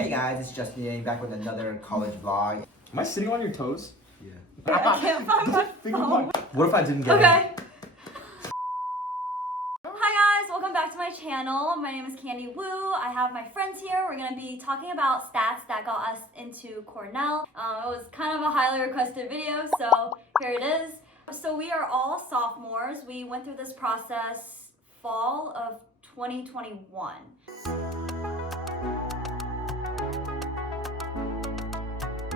Hey guys, it's Justin Yang back with another college vlog. Am I sitting on your toes? Yeah. I can't find my phone. What if I didn't get Okay. Hi guys, welcome back to my channel. My name is Candy Wu. I have my friends here. We're going to be talking about stats that got us into Cornell. It was kind of a highly requested video, so here it is. So we are all sophomores. We went through this process fall of 2021.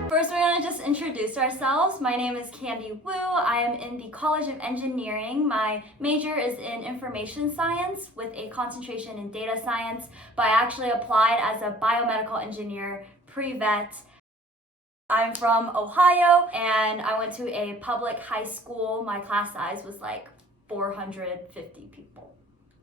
First, we're going to just introduce ourselves. My name is Candy Wu. I am in the College of Engineering. My major is in information science with a concentration in data science, but I actually applied as a biomedical engineer pre-vet. I'm from Ohio, and I went to a public high school. My class size was like 450 people.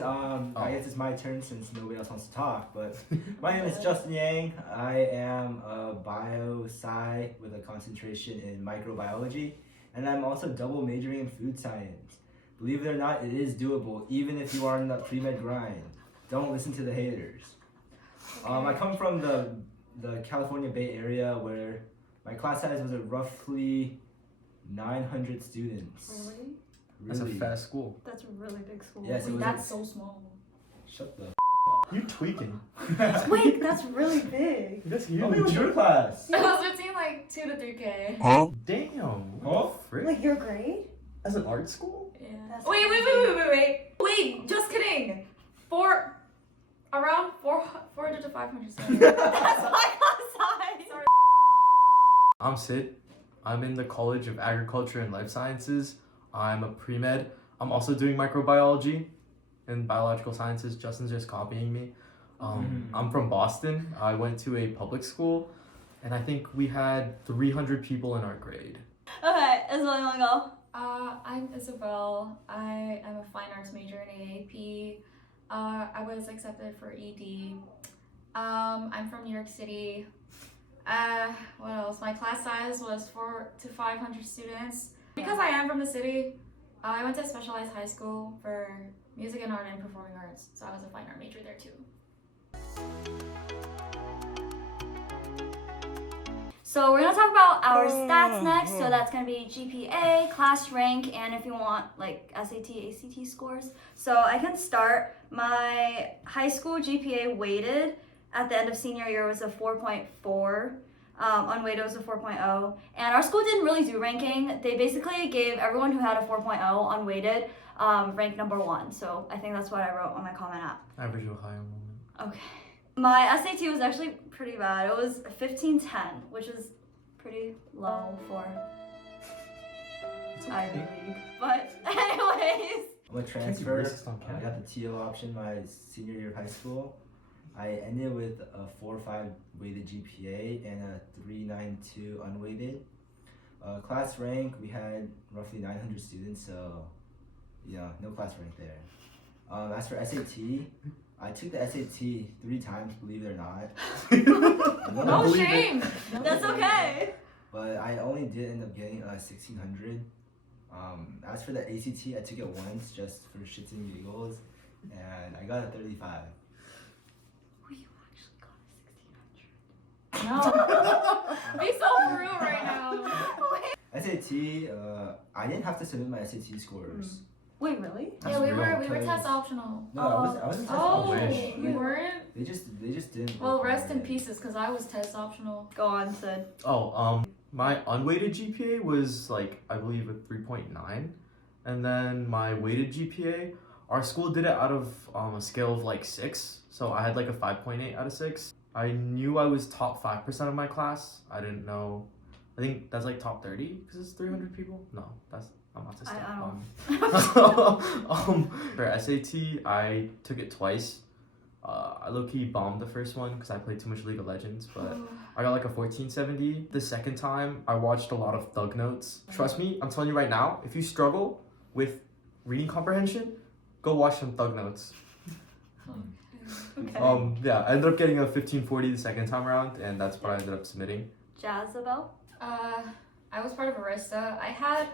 I guess it's my turn since nobody else wants to talk, but my name is Justin Yang. I am a bio-sci with a concentration in microbiology, and I'm also double majoring in food science. Believe it or not, it is doable, even if you are in the pre-med grind. Don't listen to the haters. I come from the California Bay Area where my class size was roughly 900 students. Really? That's a fast school. That's a really big school. Yes, Wait, that's so small. Shut the You're tweaking. Wait, that's really big. That's Tell me what's your class? It was between like 2 to 3K. Damn. Huh? Frick? Like your grade? As an art school? Yeah. That's Wait, just kidding. Around 400 to 500 students. That's my class size. Sorry. I'm Sid. I'm in the College of Agriculture and Life Sciences. I'm a pre-med. I'm also doing microbiology and biological sciences. Justin's just copying me. I'm from Boston. I went to a public school, and I think we had 300 people in our grade. Okay, Isabel, you wanna go? I'm Isabel. I am a fine arts major in AAP. I was accepted for ED. I'm from New York City. What else? My class size was 400 to 500 students. Because I am from the city, I went to a specialized high school for music and art and performing arts, so I was a fine art major there too. So we're gonna talk about our stats next. So that's gonna be GPA, class rank, and if you want like SAT, ACT scores. So I can start. My high school GPA weighted at the end of senior year was a 4.4. Unweighted was a 4.0, and our school didn't really do ranking. They basically gave everyone who had a 4.0 unweighted rank number 1. So I think that's what I wrote on my comment app. Average Ohio moment. Okay. My SAT was actually pretty bad. It was 1510, which is pretty low for Ivy League. But anyways. I'm a transfer. I got the TO option my senior year of high school. I ended with a 4.5 weighted GPA and a 3.92 unweighted. Class rank, we had roughly 900 students, so no class rank there. As for SAT, I took the SAT 3 times, believe it or not. No shame! That's okay. But I only did end up getting 1,600. As for the ACT, I took it once just for shits and giggles, and I got a 35. No. Be so real right now. SAT, I didn't have to submit my SAT scores. Wait, really? That's Yeah, we real. were test optional. No, I wasn't test Oh, optional. you weren't? They just didn't. Well, rest in require it. pieces, because I was test optional. Go on, Sid. My unweighted GPA was like, I believe a 3.9. And then my weighted GPA, our school did it out of a scale of like 6. So I had like a 5.8 out of 6. I knew I was top 5% of my class. I didn't know. I think that's like top 30 because it's 300 people. No, I'm autistic. I don't. For SAT, I took it twice. I low-key bombed the first one because I played too much League of Legends, but I got like a 1470. The second time, I watched a lot of Thug Notes. Trust me, I'm telling you right now, if you struggle with reading comprehension, go watch some Thug Notes. Okay. I ended up getting a 1540 the second time around, and that's what I ended up submitting. Jazabel? I was part of Arista. I had,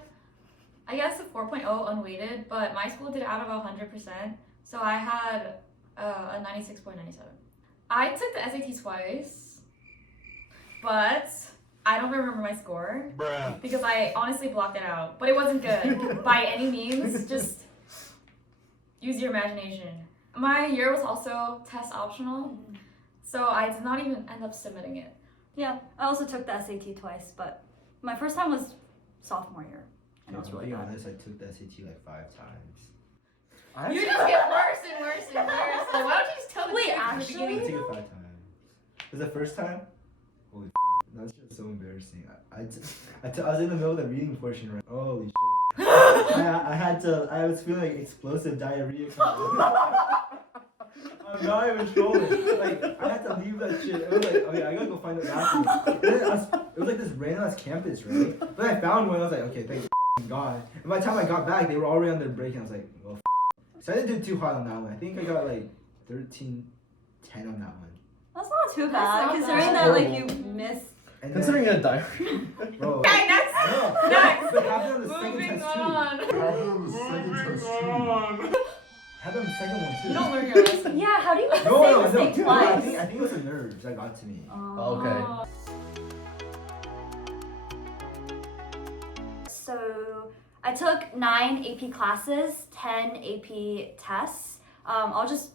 I guess, a 4.0 unweighted, but my school did it out of 100%. So I had a 96.97. I took the SAT twice. but I don't remember my score because I honestly blocked it out. But it wasn't good by any means. Just use your imagination. My year was also test optional, so I did not even end up submitting it. Yeah, I also took the SAT twice, but my first time was sophomore year, and it was To really be bad. honest, I took the SAT like 5 times. You just get worse and worse and worse. Like, why don't you just tell the Wait, truth from the actually? I beginning? took it 5 times. Was the first time? Holy that's just so embarrassing. I was in the middle of the reading portion, right? Holy shit. I was feeling like explosive diarrhea coming. I'm not even trolling. Like, I had to leave that shit. It was like, okay, I gotta go find the bathroom. It was like this random ass campus, right? Then I found one, I was like, okay, thank God. And by the time I got back, they were already on their break, and I was like, well, so I didn't do too hard on that one. I think I got like 13-10 on that one. That's not too That's bad, not considering bad. that like you missed. And Considering then, a diarrhea. bro, Okay, next. no, Next. but happened on the second Moving test too. on. Happened on the second one too. You don't learn your lesson. Yeah, how do you make the No, same no, mistake no. twice? I think it was the nerves that got to me. Okay. So I took 9 AP classes, 10 AP tests. I'll just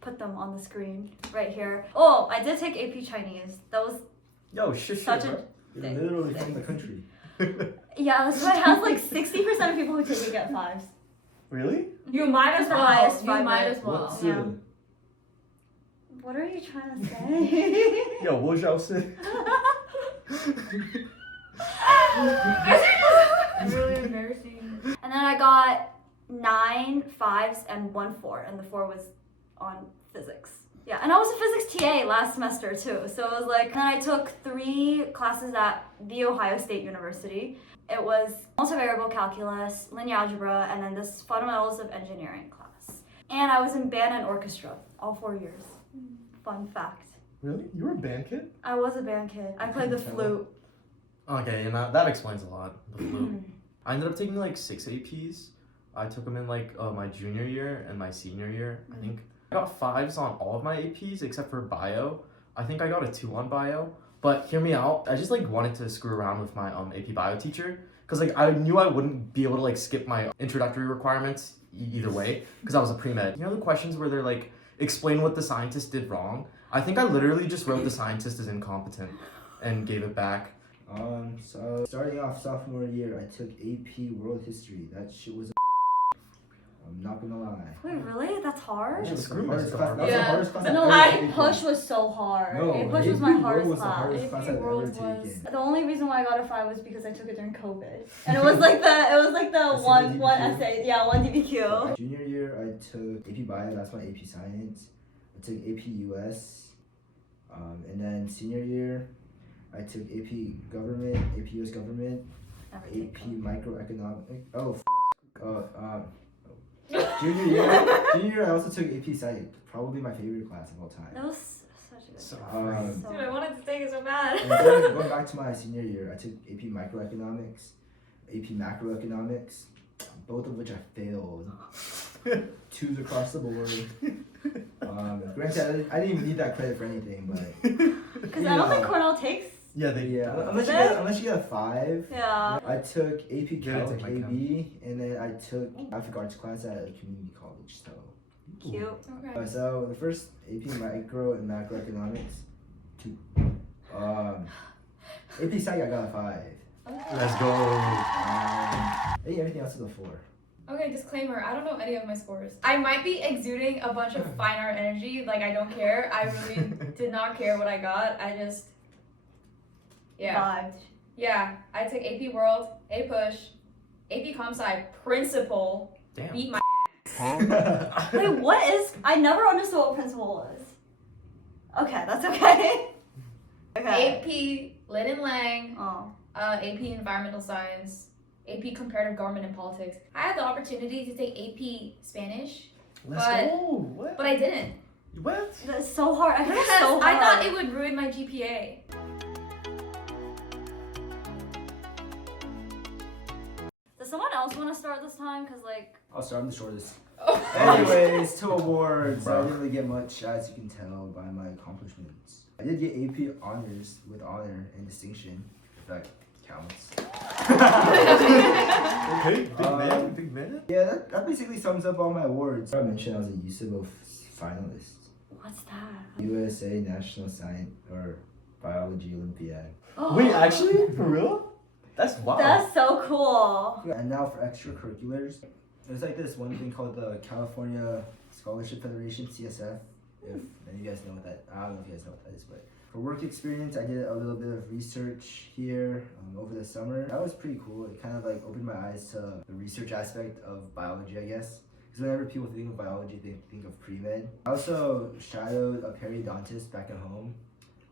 put them on the screen right here. Oh, I did take AP Chinese. That was Yo, shit, such bro. a You're literally from the country. yeah. That's why it has like 60% of people who take it get 5s. Really? You might as It's the well. highest You five might rate. as well. What's yeah. the What are you trying to say? Yo, what was y'all saying? Really embarrassing. And then I got 9 5s and 1 4, and the 4 was on physics. Yeah, and I was a physics TA last semester too, so it was like, and then I took 3 classes at The Ohio State University. It was multivariable calculus, linear algebra, and then this fundamentals of engineering class. And I was in band and orchestra all 4 years. Fun fact. Really? You were a band kid? I was a band kid. I played the flute. Okay, and that explains a lot. The flute. I ended up taking like 6 APs. I took them in like my junior year and my senior year, I think. I got 5s on all of my APs except for bio. I think I got a 2 on bio. But hear me out. I just like wanted to screw around with my AP bio teacher because like I knew I wouldn't be able to like skip my introductory requirements either way because I was a pre-med. You know the questions where they're like explain what the scientist did wrong? I think I literally just wrote the scientist is incompetent and gave it back. So starting off sophomore year, I took AP World History. That shit was I'm not gonna lie. Wait, really? That's hard? That was Screw the hardest this class. hard. That was the Yeah. hardest class I've No, ever AP taken. Push was so hard. No, AP Push was AP my World hardest was the class. hardest class I've World ever was- taken. The only reason why I got a 5 was because I took it during COVID, and it was like the single one DBQ? essay, yeah, 1 DBQ. My junior year, I took AP Bio. That's my AP Science. I took AP US. And then senior year, I took AP Government, AP US Government, AP Microeconomics. Oh, junior year, I also took AP Psych. Probably my favorite class of all time. That was such a good So- class. Dude, I wanted to take it so bad. And then going back to my senior year, I took AP Microeconomics, AP Macroeconomics, both of which I failed. 2s across the board. Granted, I didn't even need that credit for anything, but Because I don't think Cornell takes. Yeah, unless you get a 5. Yeah. I took AP Yeah, I Calc took my AB, and then I took graphic arts class at a community college. So, Cute. Okay. so the first AP Micro and Macroeconomics, 2. AP Psych, I got a 5. Let's go. I think everything else is a 4. Okay, disclaimer, I don't know any of my scores. I might be exuding a bunch of fine art energy, like I don't care. I really did not care what I got. I just, yeah. Vibed. Yeah, I took AP World, A Push, AP Comp Sci, Principal, Damn. beat my Wait, what is? I never understood what principal was. Okay, that's okay. Okay. AP Lit and Lang, Oh. AP Environmental Science, AP Comparative Government and Politics. I had the opportunity to take AP Spanish, Let's But- go. What? but I didn't. What? That's so hard. I think it's Because so hard. I thought it would ruin my GPA. Does someone else want to start this time? Cause like. I'll start. I'm the shortest. Anyways, to awards. I Bro. didn't really get much, as you can tell by my accomplishments. I did get AP honors with honor and distinction, if that counts. Okay, big man. Yeah, that basically sums up all my awards. I mentioned I was a USIBO finalist. What's that? USA National Science or Biology Olympiad. Wait, actually, for real? That's wild. That's so cool. And now for extracurriculars, there's like this one thing called the California Scholarship Federation, CSF. If any of you guys know what that, I don't know if you guys know what that is, but for work experience, I did a little bit of research here over the summer. That was pretty cool. It kind of like opened my eyes to the research aspect of biology, I guess. Because whenever people think of biology, they think of pre-med. I also shadowed a periodontist back at home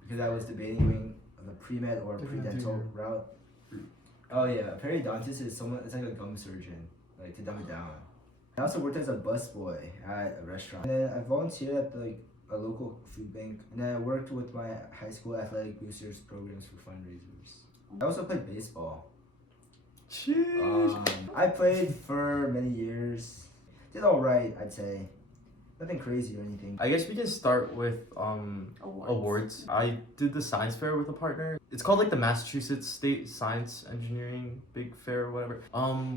because I was debating going the pre-med or pre-dental route. Oh yeah, a periodontist is someone, it's like a gum surgeon, like to dumb it down. I also worked as a busboy at a restaurant. And then I volunteered at a local food bank. And then I worked with my high school athletic boosters programs for fundraisers. I also played baseball. I played for many years. Did all right, I'd say. Nothing crazy or anything. I guess we can start with awards. I did the science fair with a partner. It's called like the Massachusetts State Science Engineering Big Fair or whatever.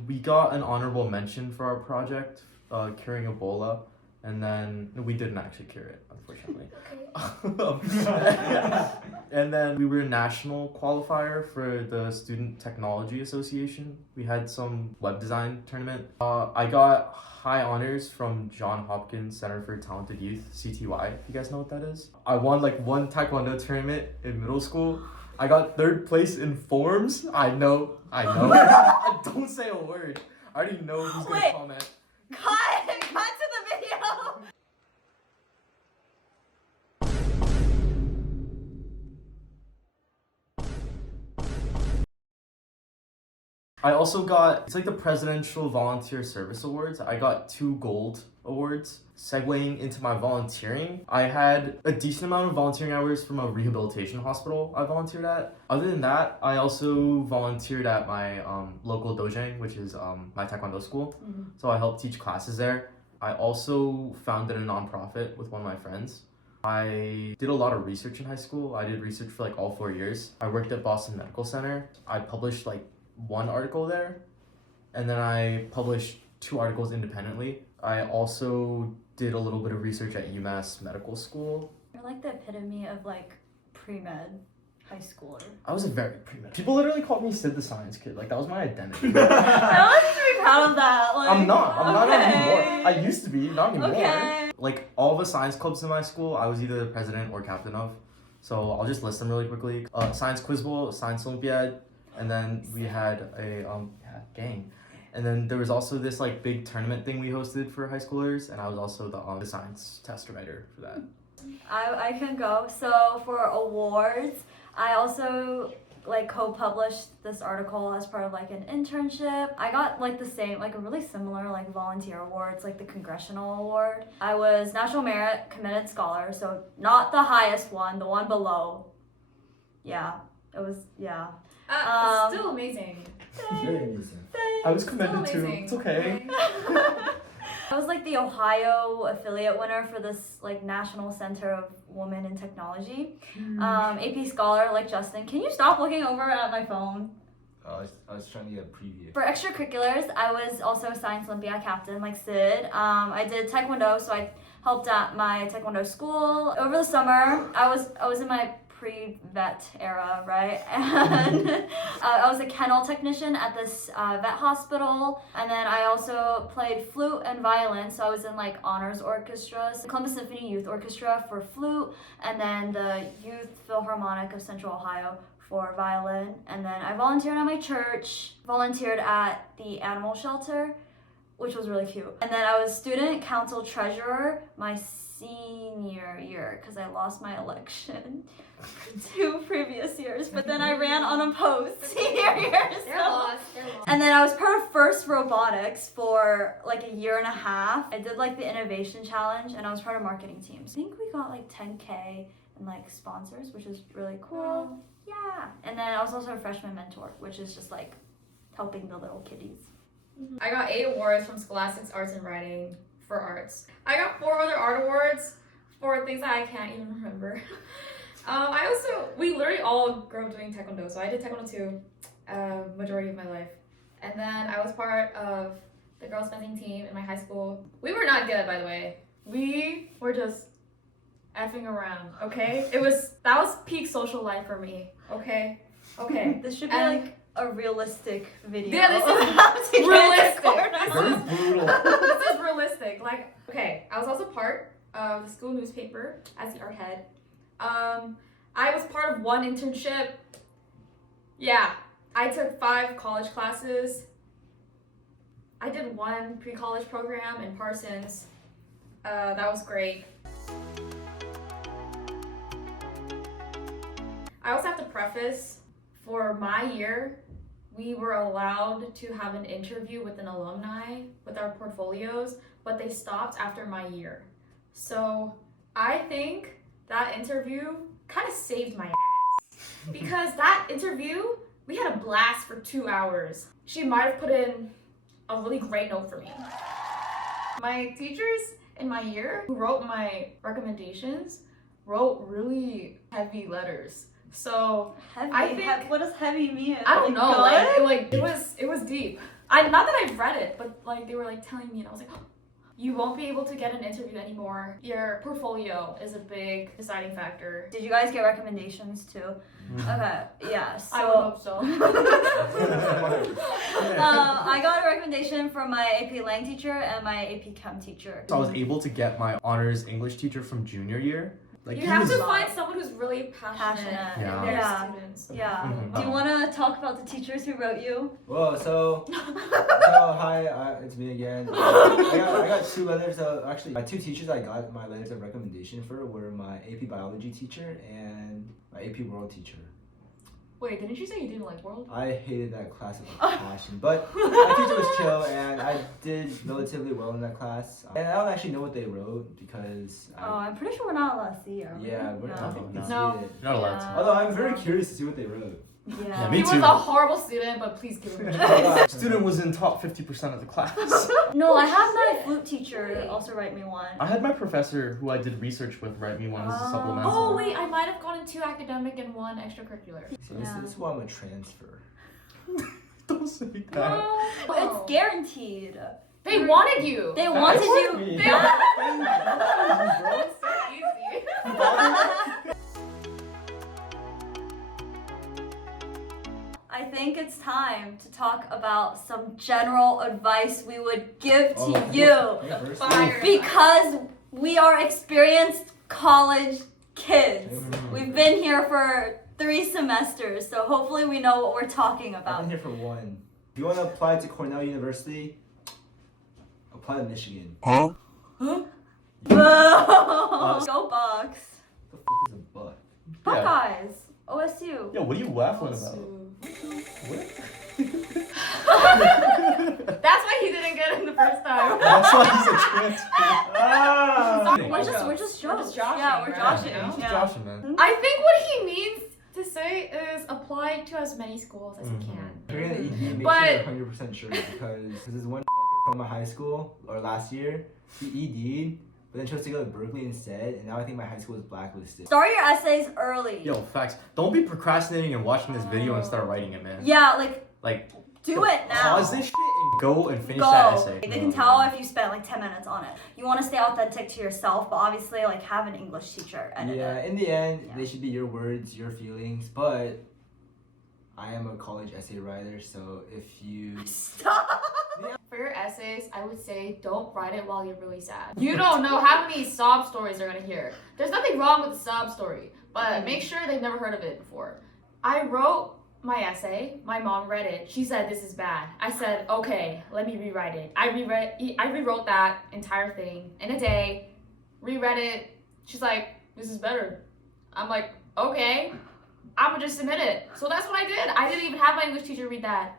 We got an honorable mention for our project, curing Ebola, and then we didn't actually cure it, unfortunately. And then we were a national qualifier for the Student Technology Association. We had some web design tournament. I got high honors from John Hopkins Center for Talented Youth, CTY, if you guys know what that is. I won like one taekwondo tournament in middle school. I got 3rd place in forms. I know. Don't say a word. I already know who's gonna comment. Cut to the video. I also got, it's like the Presidential Volunteer Service Awards. I got 2 gold awards. Segueing into my volunteering, I had a decent amount of volunteering hours from a rehabilitation hospital I volunteered at. Other than that, I also volunteered at my local dojang, which is my taekwondo school. Mm-hmm. So I helped teach classes there. I also founded a nonprofit with one of my friends. I did a lot of research in high school. I did research for like all 4 years. I worked at Boston Medical Center. I published like 1 article there, and then I published 2 articles independently. I also did a little bit of research at UMass Medical School. You're like the epitome of like pre-med high schooler. I was a very pre-med. People literally called me Sid the Science Kid. Like that was my identity. I want you to be proud of that. Like, I'm not okay. anymore. I used to be, not anymore. Okay. Like all the science clubs in my school, I was either the president or captain of. So I'll just list them really quickly. Science Quiz Bowl, Science Olympiad, and then we had a gang. And then there was also this like big tournament thing we hosted for high schoolers, and I was also the science test writer for that. I can go. So for awards, I also like co-published this article as part of like an internship. I got like the same, like a really similar like volunteer awards, like the Congressional Award. I was National Merit Committed Scholar, so not the highest one, the one below. Yeah, it was, yeah. Still amazing. Very amazing. I was commended too. amazing. It's okay. I was like the Ohio affiliate winner for this like National Center of Women in Technology. AP Scholar like Justin. Can you stop looking over at my phone? I was trying to get a preview. For extracurriculars, I was also a Science Olympiad captain like Sid. I did Taekwondo, so I helped at my Taekwondo school. Over the summer, I was in my pre-vet era, right? And I was a kennel technician at this vet hospital, and then I also played flute and violin, so I was in like honors orchestras, Columbus Symphony Youth Orchestra for flute, and then the Youth Philharmonic of Central Ohio for violin. And then I volunteered at my church, volunteered at the animal shelter, which was really cute. And then I was student council treasurer my senior year because I lost my election 2 previous years, but then I ran unopposed senior year. They're lost. And then I was part of First Robotics for like a year and a half. I did like the innovation challenge, and I was part of marketing teams. I think we got like 10K in like sponsors, which is really cool. Yeah. And then I was also a freshman mentor, which is just like helping the little kiddies. I got 8 awards from Scholastics Arts and Writing for arts. I got 4 other art awards for things that I can't even remember. We literally all grew up doing taekwondo, so I did taekwondo too, majority of my life. And then I was part of the girls fencing team in my high school. We were not good, by the way. We were just effing around, okay? That was peak social life for me, okay? Okay. This should be like a realistic video. Yeah, this is how to get realistic. into Very Cornell. brutal. This is realistic. Like, okay, I was also part of the school newspaper as the art head. I was part of 1 internship. Yeah, I took 5 college classes. I did 1 pre-college program in Parsons. That was great. I also have to preface, for my year, we were allowed to have an interview with an alumni with our portfolios, but they stopped after my year. So I think that interview kind of saved my ass. Because that interview, we had a blast for 2 hours. She might have put in a really great note for me. My teachers in my year who wrote my recommendations wrote really heavy letters. So Heavy. I think- What does heavy mean? I don't know, good? it was deep. Not that I've read it, but like they were like telling me, and I was like, oh, you won't be able to get an interview anymore. Your portfolio is a big deciding factor. Did you guys get recommendations too? Okay, yeah. So I would hope so. I got a recommendation from my AP Lang teacher and my AP Chem teacher. So I was able to get my honors English teacher from junior year. Like You he have was, to find someone who's really passionate Yeah. in their Yeah. students. Yeah. Mhm. Do you want to talk about the teachers who wrote you? Whoa, so hi, it's me again. I got 2 letters of, actually, my 2 teachers I got my letters of recommendation for were my AP biology teacher and my AP world teacher. Wait, didn't you say you didn't like world? I hated that class with a passion, but my teacher was chill and I did relatively well in that class. And I don't actually know what they wrote because I'm pretty sure we're not allowed to see, are we? yeah, I don't think we No. No. did it. You're not allowed Yeah. Although I'm very curious to see what they wrote. Yeah. Me He was too. a horrible student, but please give him a chance. to. Student was in top 50% of the class. No, I had my flute teacher also write me one. I had my professor who I did research with write me one as a Oh. supplemental. Oh wait, I might have gotten 2 academic and 1 extracurricular. So this, Yeah. this is why I'm a transfer. Don't say that. No. It's guaranteed. They wanted you. They wanted That's you. me. They back. It's so easy. I think it's time to talk about some general advice we would give to you Fire. because we are experienced college kids. We've been here for 3 semesters, so hopefully we know what we're talking I've about. been here for 1. If you want to apply to Cornell University, apply to Michigan. Go Bucks. What the fuck is a buck? Buckeyes. OSU. Yo, what are you laughing about? What? That's why he didn't get in the first time. That's why he's a transfer. Ah! We're just joshing. Yeah, we're right? joshing. Yeah. He's Yeah. joshing, man. I think what he means to say is apply to as many schools as you can. If you're gonna ED, make But- sure you're 100% sure because this is one fucker from my high school or last year. He ED'd, but then chose to go to Berkeley instead, and now I think my high school is blacklisted. Start your essays early. Yo, facts. Don't be procrastinating and watching this video and start writing it, man. Yeah, Like, do it now. pause this shit and go and finish that Go. essay. They can tell if you spent like 10 minutes on it. You want to stay authentic to yourself, but obviously like have an English teacher edit Yeah, it. in the end, Yeah. they should be your words, your feelings, but I am a college essay writer, so if you... Stop. For your essays, I would say don't write it while you're really sad. You don't know how many sob stories they're gonna hear. There's nothing wrong with a sob story, but make sure they've never heard of it before. I wrote my essay. My mom read it. She said this is bad. I said okay, let me rewrite it. I rewrote that entire thing in a day. Reread it. She's like, this is better. I'm like, okay. I'm gonna just submit it. So that's what I did. I didn't even have my English teacher read that.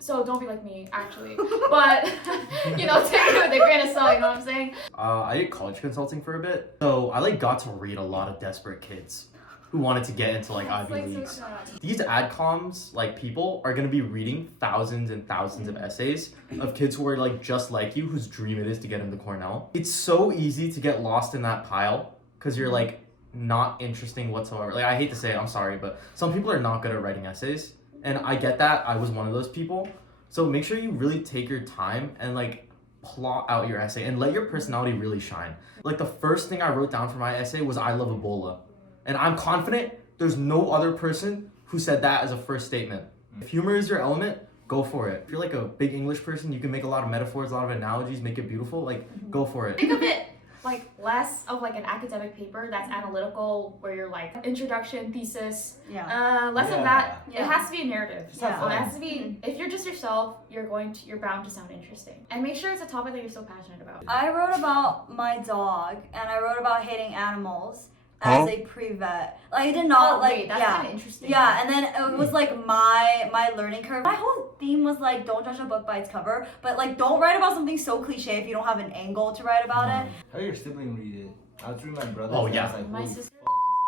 So don't be like me, actually. But, take it with a grain of salt, you know what I'm saying? I did college consulting for a bit, so I got to read a lot of desperate kids. who wanted to get into like That's, Ivy like, so Leagues. sad. These adcoms, like people, are gonna be reading thousands and thousands of essays of kids who are like just like you, whose dream it is to get into Cornell. It's so easy to get lost in that pile because you're like not interesting whatsoever. Like I hate to say it, I'm sorry, but some people are not good at writing essays, and I get that. I was one of those people. So make sure you really take your time and like plot out your essay and let your personality really shine. Like the first thing I wrote down for my essay was I love Ebola. And I'm confident there's no other person who said that as a first statement. If humor is your element, go for it. If you're like a big English person, you can make a lot of metaphors, a lot of analogies, make it beautiful, like go for it. Think of it like less of like an academic paper that's analytical, where you're like introduction, thesis, less of that. Yeah. It has to be a narrative. Just have So fun. it has to be, if you're just yourself, you're bound to sound interesting. And make sure it's a topic that you're so passionate about. I wrote about my dog, and I wrote about hating animals as a pre-vet. Like I did not that's kind of interesting. Yeah, and then it was like my learning curve. My whole theme was like, don't judge a book by its cover, but like don't write about something so cliche if you don't have an angle to write about it. How did your sibling read it? I was reading my brother's. Oh, and yeah. I was like, My holy sister-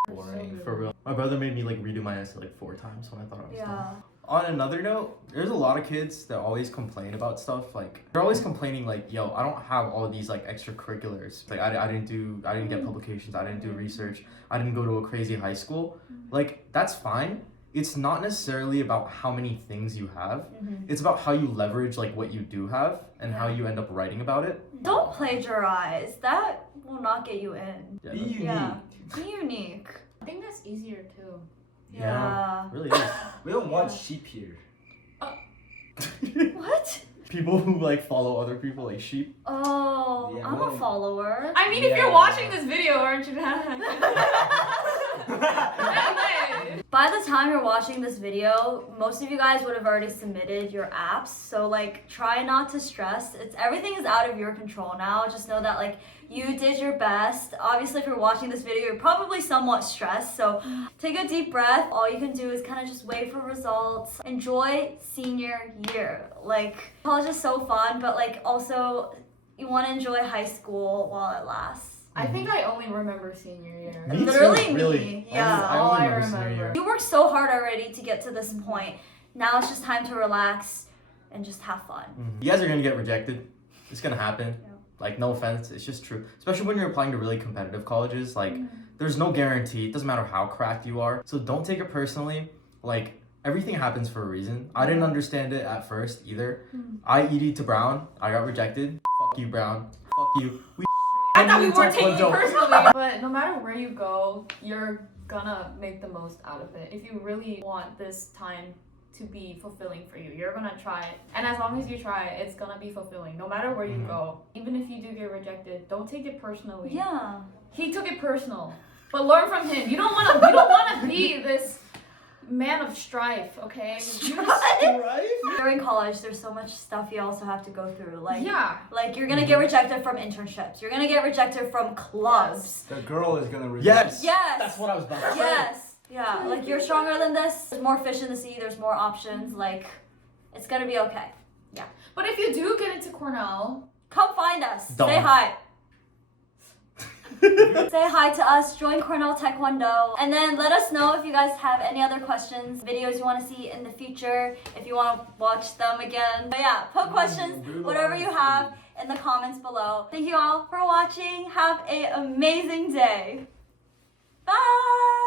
f- boring. For real. My brother made me like redo my essay like 4 times when I thought I was done. Yeah. On another note, there's a lot of kids that always complain about stuff. Like they're always complaining like, yo, I don't have all these like extracurriculars. Like I didn't get publications, I didn't do research, I didn't go to a crazy high school. Like that's fine. It's not necessarily about how many things you have. It's about how you leverage like what you do have and how you end up writing about it. Don't plagiarize. That will not get you in. Yeah, Be that- unique. Yeah. Be unique. I think that's easier too. Yeah. it really is. We don't want sheep here. What? People who like follow other people like sheep. Oh, Yeah, I'm well- a follower. I mean, if you're Yeah. watching this video, aren't you? By the time you're watching this video, most of you guys would have already submitted your apps. So like try not to stress. Everything is out of your control now. Just know that like you did your best. Obviously if you're watching this video, you're probably somewhat stressed. So take a deep breath. All you can do is kind of just wait for results. Enjoy senior year. Like college is so fun, but like also you want to enjoy high school while it lasts. I think I only remember senior year. Me too, Literally really. me, I yeah. only All I remember senior remember. year. You worked so hard already to get to this point. Now it's just time to relax and just have fun. You guys are gonna get rejected. It's gonna happen. Yeah. Like no offense, it's just true. Especially when you're applying to really competitive colleges. Like there's no guarantee. It doesn't matter how cracked you are. So don't take it personally. Like everything happens for a reason. I didn't understand it at first either. I ED to Brown. I got rejected. Fuck you, Brown. Fuck you. I thought we Only weren't took one taking it joke. personally. But no matter where you go, you're gonna make the most out of it. If you really want this time to be fulfilling for you, you're gonna try it. And as long as you try it, it's gonna be fulfilling. No matter where you go. Even if you do get rejected, don't take it personally. Yeah. He took it personal. But learn from him. You don't wanna be this man of strife, okay? You just, During college, there's so much stuff you also have to go through. Like, yeah. like you're gonna get rejected from internships. You're gonna get rejected from clubs. The girl is gonna reject. Yes. Yes. That's what I was about to say. Yes. Yeah. Like you're stronger than this. There's more fish in the sea. There's more options. Like, it's gonna be okay. But if you do get into Cornell, Come find us. Don't. Say hi. Say hi to us, join Cornell Taekwondo, and then let us know if you guys have any other questions, videos you want to see in the future, if you want to watch them again. But yeah, put questions, whatever you have, in the comments below. Thank you all for watching. Have an amazing day. Bye!